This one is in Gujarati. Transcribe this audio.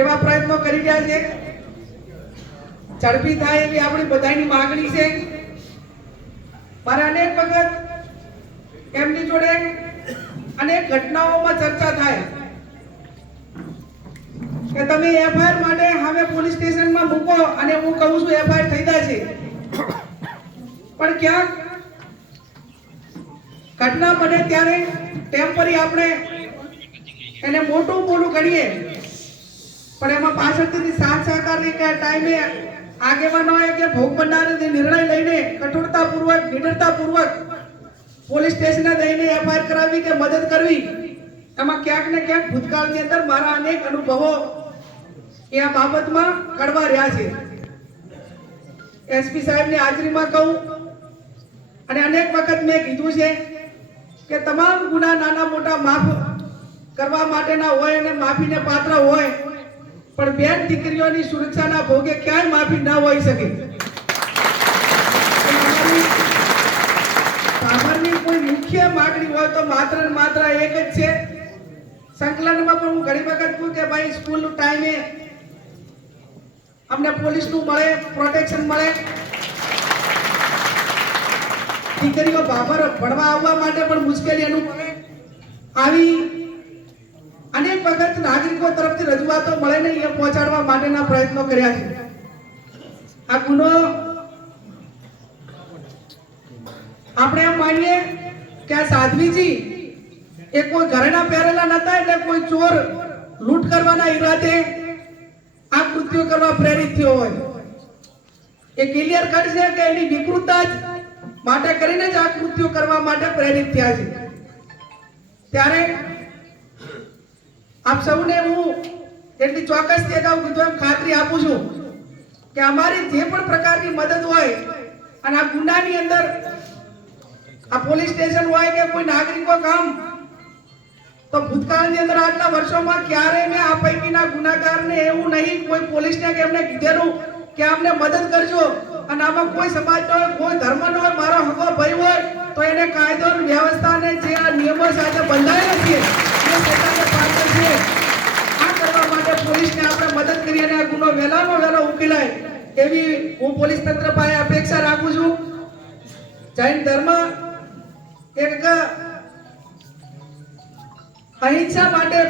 એવા પ્રયત્નો કરી રહ્યા છે। ઝડપી થાય એવી આપણી બધાની માંગણી છે। મારે અનેક વખત એમની જોડે અનેક ઘટનાઓમાં ચર્ચા થાય કે તમે એફઆઈઆર માટે હવે પોલીસ સ્ટેશનમાં મૂકો, અને હું કહું છું એફઆઈઆર થઈ જાય છે, પણ ક્યાંક ઘટના બને ત્યારે ટેમ્પરરી આપણે એને મોટું ગણીએ, પણ એમાં પાછળથી સાથ સહકારની કે ટાઈમે આગેવાનોએ કે ભોગ બનનારે નિર્ણય લઈને કઠોરતાપૂર્વક નિડરતાપૂર્વક પોલીસ સ્ટેશને જઈને એફઆઈઆર કરાવી કે મદદ કરવી, એમાં ક્યાંક ને ક્યાંક ભૂતકાળની અંદર મારા અનેક અનુભવો એ આ બાબતમાં કડવા રહ્યા છે। એસપી સાહેબની હાજરીમાં કહું અને અનેક વખત મેં કીધું છે કે તમામ ગુના નાના મોટા માફ કરવા માટેના હોય અને માફીને પાત્ર હોય, પણ બેન દીકરીઓની સુરક્ષાના ભોગે ક્યાંય માફી ના હોઈ શકે। સામાન્ય કોઈ મુખ્ય માંગણી હોય તો માત્ર ને માત્ર એક જ છે। સંકલનમાં પણ હું ઘણી વખત કહું કે ભાઈ સ્કૂલનું ટાઈમે અમને પોલીસનું મળે, પ્રોટેક્શન મળે, દીકરીઓ બાબર ભણવા આવવા માટે પણ મુશ્કેલી અનુભવે, આવી અનેક વખત નાગરિકો તરફથી રજૂઆતો મળે ને એ પહોંચાડવા માટેના પ્રયત્નો કર્યા છે। આ ગુનો આપણે એમ માનીએ કે આ સાધ્વીજી એ કોઈ ઘરેણા પહેરેલા નતા, એટલે કોઈ ચોર લૂંટ કરવાના ઈરાદે આ કૃત્યો કરવા પ્રેરિત થયો હોય, એ ક્લિયર કટ છે કે એની વિકૃતતા જ માટે કરીને જ આ કૃત્યો કરવા માટે પ્રેરિત થયા છે। ત્યારે આપ સૌને હું એટલી ચોક્કસથી અગાઉ કીધું એમ ખાતરી આપું છું કે અમારી જે પણ પ્રકારની મદદ હોય અને આ ગુનાની અંદર આ પોલીસ સ્ટેશન હોય કે કોઈ નાગરિકો કામ, તો ભૂતકાળની અંદર આટલા વર્ષોમાં ક્યારે મેં આ પૈકીના ગુનાગારને એવું નહીં કોઈ પોલીસને કે એમને કીધેલું કે અમને મદદ કરજો, અને આમાં કોઈ સમાજનો હોય, કોઈ ધર્મનો હોય, મારો હકો ભાઈ હોય તો એને કાયદો અને વ્યવસ્થાને જે આ નિયમો સાથે બંધાયેલા છે એ પોતાને પાત્ર છે। આ કરવા માટે પોલીસને આપણે મદદ કરી અને આ ગુનો વહેલામાં વહેલો ઉકેલાય એવી હું પોલીસ તંત્ર પાસે અપેક્ષા રાખું છું। જૈન ધર્મ એક અહિંસા માટે